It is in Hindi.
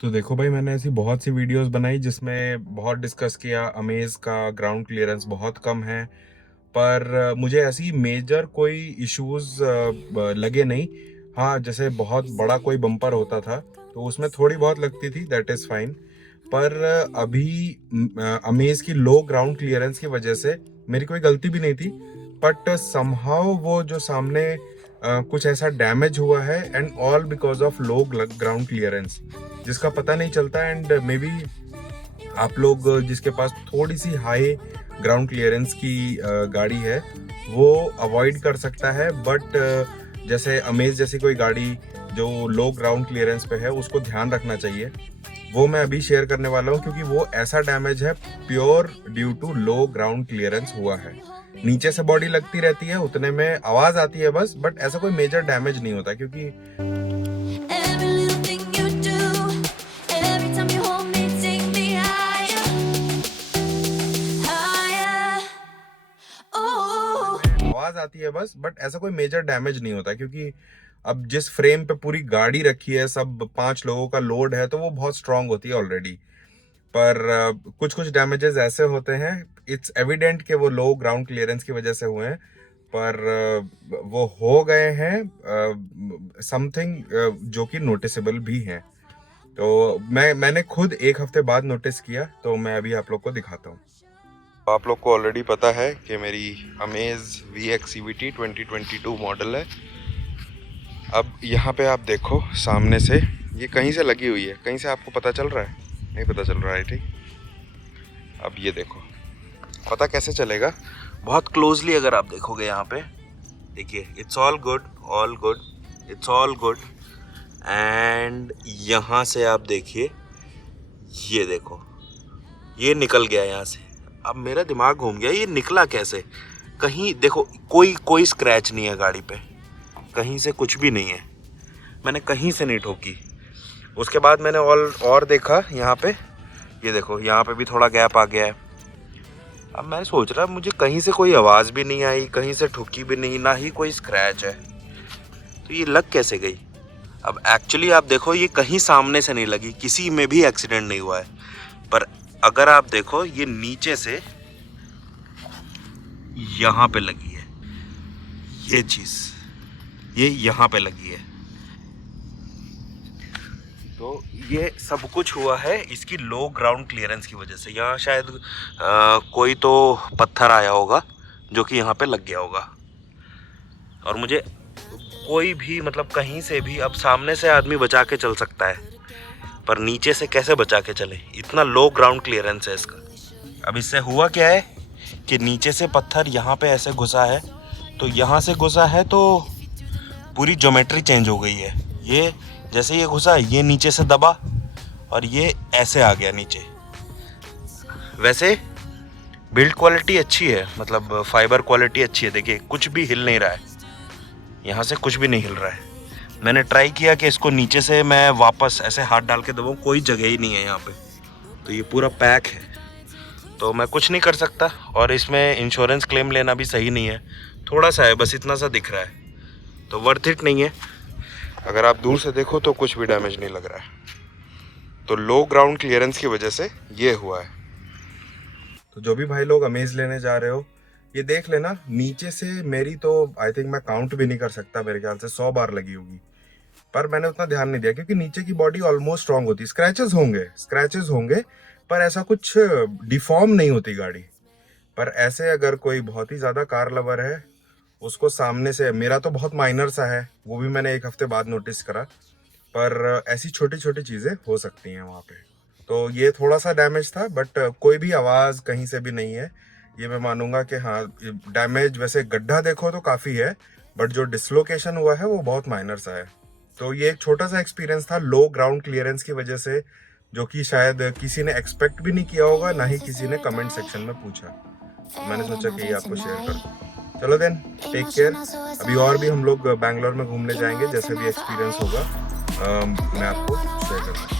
तो देखो भाई, मैंने ऐसी बहुत सी वीडियोस बनाई जिसमें बहुत डिस्कस किया अमेज का ग्राउंड क्लियरेंस बहुत कम है। पर मुझे ऐसी मेजर कोई इश्यूज लगे नहीं। हाँ, जैसे बहुत बड़ा कोई बम्पर होता था तो उसमें थोड़ी बहुत लगती थी, दैट इज़ फाइन। पर अभी अमेज की लो ग्राउंड क्लियरेंस की वजह से मेरी कोई गलती भी नहीं थी, बट समहाउ वो जो सामने कुछ ऐसा डैमेज हुआ है, and all because of low ground clearance जिसका पता नहीं चलता। एंड मे बी आप लोग जिसके पास थोड़ी सी हाई ग्राउंड क्लियरेंस की गाड़ी है वो अवॉइड कर सकता है, बट जैसे अमेज जैसी कोई गाड़ी जो लो ग्राउंड क्लियरेंस पे है उसको ध्यान रखना चाहिए। वो मैं अभी शेयर करने वाला हूँ क्योंकि वो ऐसा डैमेज है pure due to low ground clearance हुआ है। नीचे से बॉडी लगती रहती है, उतने में आवाज आती है बस, बट ऐसा कोई मेजर डैमेज नहीं होता क्योंकि आवाज आती है बस, बट ऐसा कोई मेजर डैमेज नहीं होता क्योंकि अब जिस फ्रेम पे पूरी गाड़ी रखी है, सब 5 लोगों का लोड है, तो वो बहुत स्ट्रांग होती है ऑलरेडी। पर कुछ कुछ डैमेजेस ऐसे होते हैं, इट्स एविडेंट कि वो लो ग्राउंड क्लियरेंस की वजह से हुए हैं। पर वो हो गए हैं समथिंग जो कि नोटिसेबल भी है। तो मैंने खुद एक हफ्ते बाद नोटिस किया, तो मैं अभी आप लोग को दिखाता हूँ। आप लोग को ऑलरेडी पता है कि मेरी अमेज VX CVT 2022 मॉडल है। अब यहाँ पे आप देखो सामने से ये कहीं से लगी हुई है, कहीं से आपको पता चल रहा है? नहीं पता चल रहा है, ठीक। अब ये देखो, पता कैसे चलेगा? बहुत क्लोजली अगर आप देखोगे यहाँ पे, देखिए it's all good, all good, it's all good. And यहाँ से आप देखिए, ये देखो ये निकल गया यहाँ से। अब मेरा दिमाग घूम गया, ये निकला कैसे? कहीं देखो, कोई स्क्रैच नहीं है गाड़ी पे, कहीं से कुछ भी नहीं है, मैंने कहीं से नहीं ठोकी। उसके बाद मैंने और देखा यहाँ पे, ये देखो यहाँ पे भी थोड़ा गैप आ गया है। अब मैं सोच रहा, मुझे कहीं से कोई आवाज़ भी नहीं आई, कहीं से ठुकी भी नहीं, ना ही कोई स्क्रैच है, तो ये लग कैसे गई? अब एक्चुअली आप देखो, ये कहीं सामने से नहीं लगी, किसी में भी एक्सीडेंट नहीं हुआ है। पर अगर आप देखो, ये नीचे से यहाँ पे लगी है, ये चीज़ ये यहाँ पे लगी है। तो ये सब कुछ हुआ है इसकी लो ग्राउंड क्लियरेंस की वजह से। यहाँ शायद कोई तो पत्थर आया होगा जो कि यहाँ पे लग गया होगा। और मुझे कोई भी, मतलब कहीं से भी, अब सामने से आदमी बचा के चल सकता है, पर नीचे से कैसे बचा के चले? इतना लो ग्राउंड क्लियरेंस है इसका। अब इससे हुआ क्या है कि नीचे से पत्थर यहाँ पे ऐसे घुसा है, तो यहाँ से घुसा है तो पूरी ज्योमेट्री चेंज हो गई है। ये जैसे ये घुसा, ये नीचे से दबा और ये ऐसे आ गया नीचे। वैसे बिल्ड क्वालिटी अच्छी है, मतलब फाइबर क्वालिटी अच्छी है। देखिए कुछ भी हिल नहीं रहा है, यहाँ से कुछ भी नहीं हिल रहा है। मैंने ट्राई किया कि इसको नीचे से मैं वापस ऐसे हाथ डाल के दबाऊँ, कोई जगह ही नहीं है यहाँ पे, तो ये पूरा पैक है, तो मैं कुछ नहीं कर सकता। और इसमें इंश्योरेंस क्लेम लेना भी सही नहीं है, थोड़ा सा है बस, इतना सा दिख रहा है, तो वर्थ इट नहीं है। अगर आप दूर से देखो तो कुछ भी डैमेज नहीं लग रहा है। तो लो ग्राउंड क्लियरेंस की वजह से ये हुआ है। तो जो भी भाई लोग अमेज लेने जा रहे हो, ये देख लेना, नीचे से मेरी तो आई थिंक मैं काउंट भी नहीं कर सकता, मेरे ख्याल से 100 बार लगी होगी, पर मैंने उतना ध्यान नहीं दिया क्योंकि नीचे की बॉडी ऑलमोस्ट स्ट्रांग होती है। स्क्रैचेस होंगे पर ऐसा कुछ डिफॉर्म नहीं होती गाड़ी। पर ऐसे अगर कोई बहुत ही ज़्यादा कार लवर है, उसको सामने से, मेरा तो बहुत माइनर सा है, वो भी मैंने एक हफ्ते बाद नोटिस करा, पर ऐसी छोटी छोटी चीज़ें हो सकती हैं वहाँ पे। तो ये थोड़ा सा डैमेज था, बट कोई भी आवाज़ कहीं से भी नहीं है। ये मैं मानूंगा कि हाँ, डैमेज वैसे गड्ढा देखो तो काफ़ी है, बट जो डिसलोकेशन हुआ है वो बहुत माइनर सा है। तो ये एक छोटा सा एक्सपीरियंस था लो ग्राउंड क्लियरेंस की वजह से, जो कि शायद किसी ने एक्सपेक्ट भी नहीं किया होगा, ना ही किसी ने कमेंट सेक्शन में पूछा। तो मैंने सोचा कि ये आपको शेयर कर दूं। चलो देन, टेक केयर। अभी और भी हम लोग बैंगलोर में घूमने जाएंगे, जैसे भी एक्सपीरियंस होगा मैं आपको शेयर करूँगा।